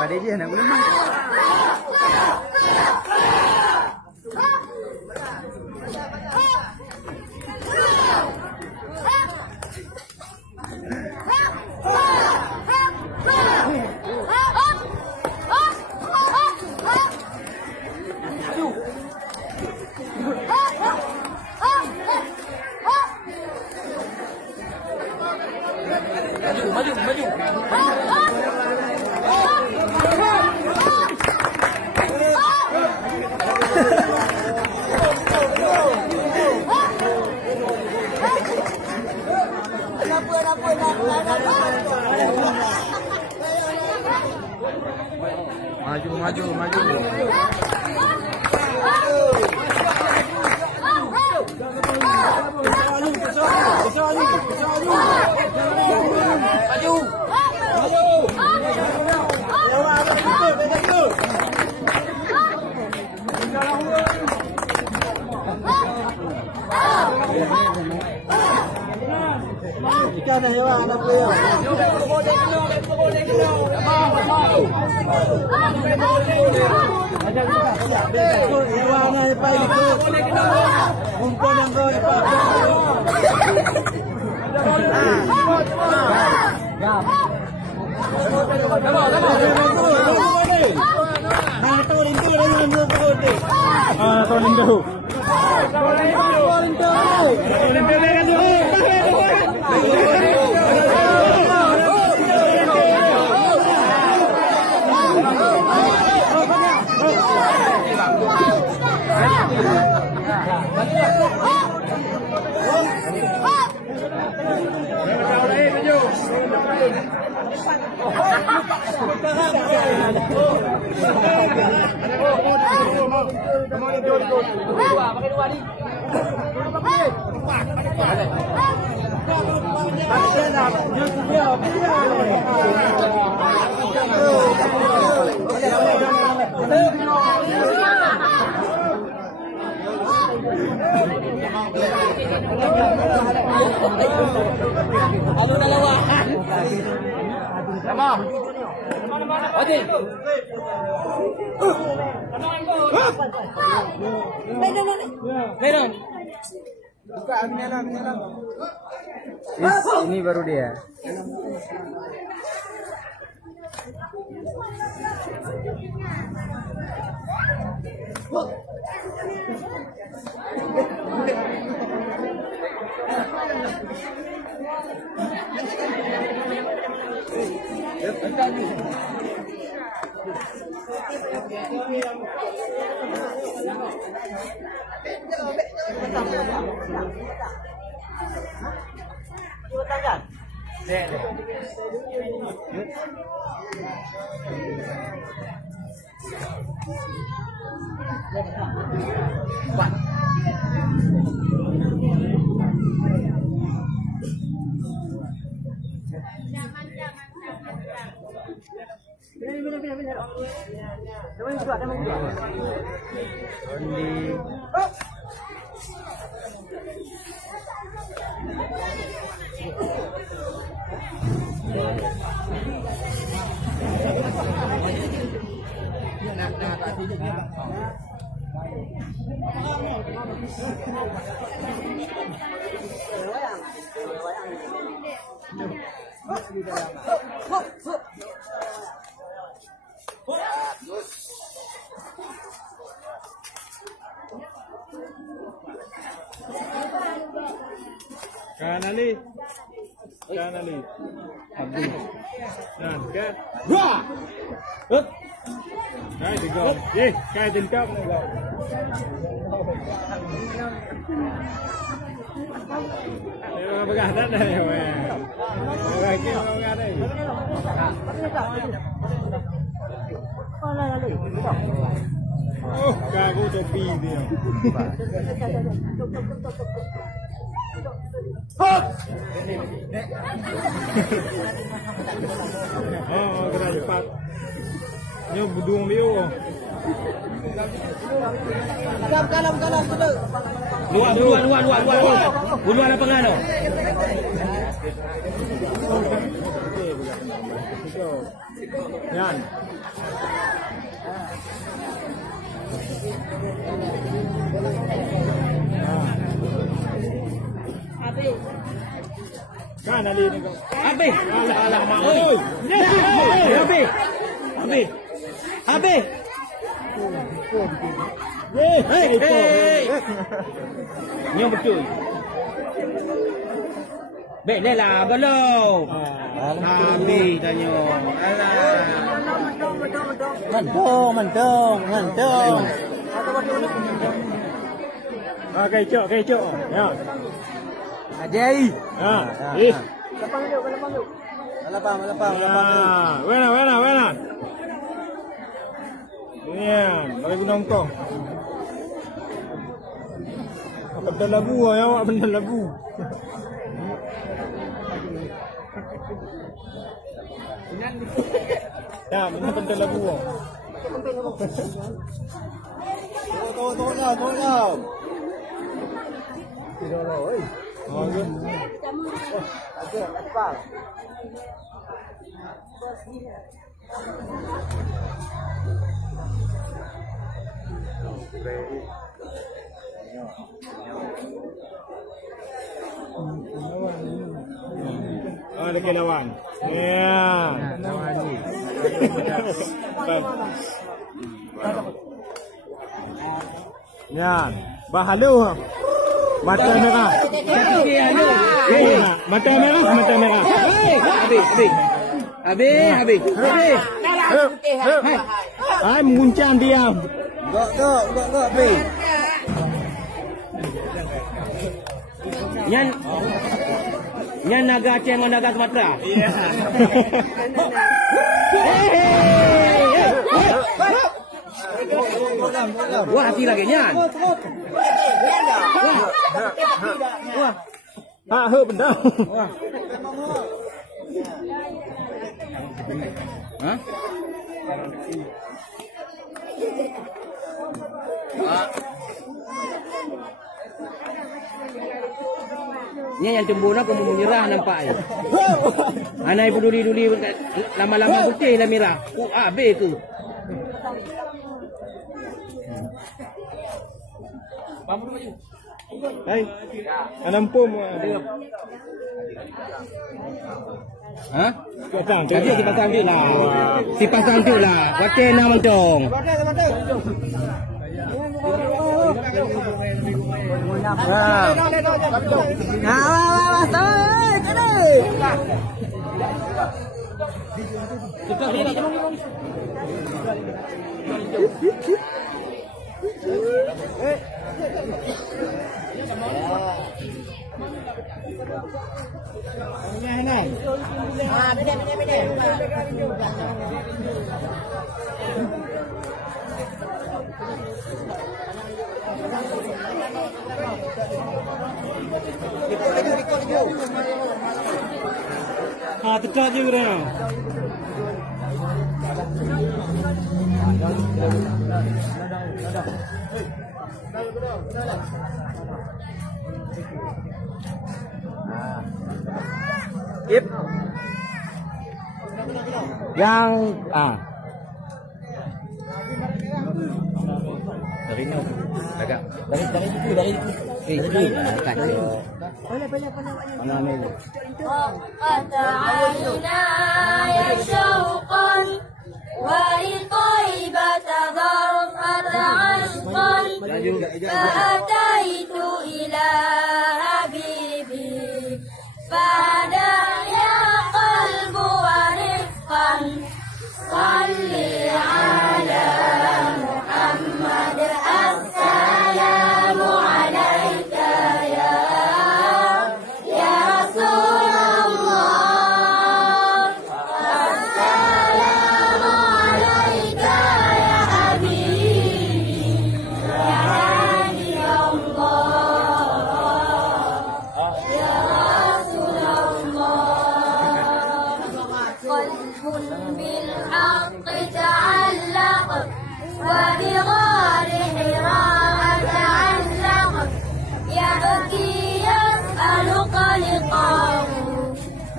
Ada dia nak boleh. Maju. Ikan dah hewan apa ya? Hewan apa itu? Kumpul yang kau apa? Ini baru dia. Kanali. Abdi. Nah, kan. Wah. Up. Đây thì gồm. Đi, cài trên cấp này rồi. Pegang dah dah. Pegang ke pegang dah. Oh, kagu topi dia. Oh, kena cepat. Ini budung dia. Kalam betul. Luar. Bunuh apa ngano? Yan. Kan ali ni kau. Abi. Alah mak oi. Abi. Hei. Nyo betul. Baiklah lah belau. Abi tanya. Alah. Mantong. Ah, kecoh. Ya. Ajai. Ah, ih. Malapang. Ah, buena. Yan, bagi nongkong. Benda labu ya, awak benda labu. Ya, benda labu. Tunggu. Oh, good. Ada apa? Oh, ada kilauan. Ya. Yan. Bahalu. Mata merah. Mata merah. Abi. Hai menguncang diam. Enggak, Bi. Nyan naga Aceh dengan naga Sumatera. Iya. Wah, hati lagi nyan. Wah. Benda. Hah? Ni yang cemburu aku mau menyerah nampak ya. Anak ibu duli lama-lama putih lah merah. Habis tu. Hai. Anampum. Hah? Pasang tu. Jadi si pasang tu lah. Si pasang tu lah. Waceh nak montong. Ah, tetap je orang. Ip. Yang dari ini agak dari itu kacau. عيناي شوقا ولطيبة ظرفة عشقا فأتيت إلى حبيبي فهدى يا قلب ورفقا صل على محمد السلام عليك يا رسول الله السلام عليك يا حبيبي يا نبي الله يا رسول الله قلب بالحق تعلق وبغار حراء تعلق يبكي يسأل قلقه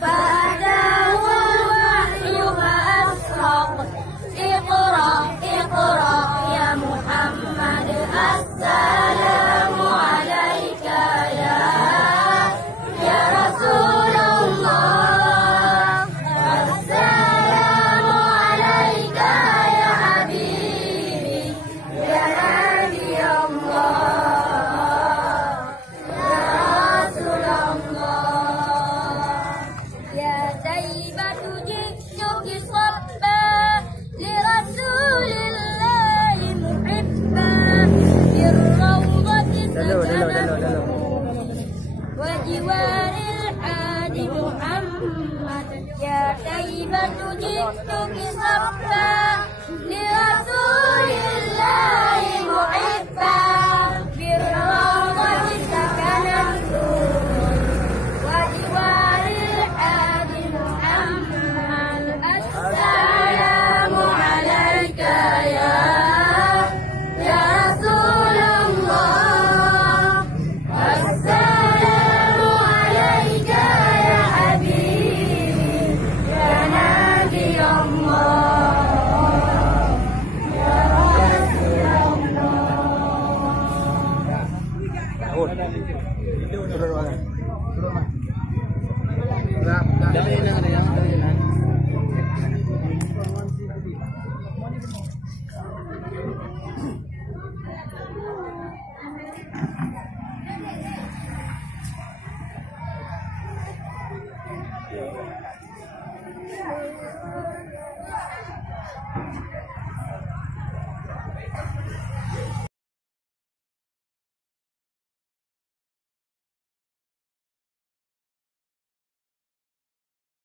فأتاه الوحي فأسرق اقرأ اقرأ يا محمد السلام عليك يا رسول الله السلام عليك يا حبيبي يا نبي الله يا رسول الله يا طيبة جئتك صبا لرسول الله محبا بالروضة سكنا وجوار الحادي محمد يا طيبة جئتك صبا لرسول الله محبا بالروضة سكنا وجوار الحادي محمد السلام عليك يا رسول الله السلام عليك يا حبيبي يا نبي الله يا رسول الله Dari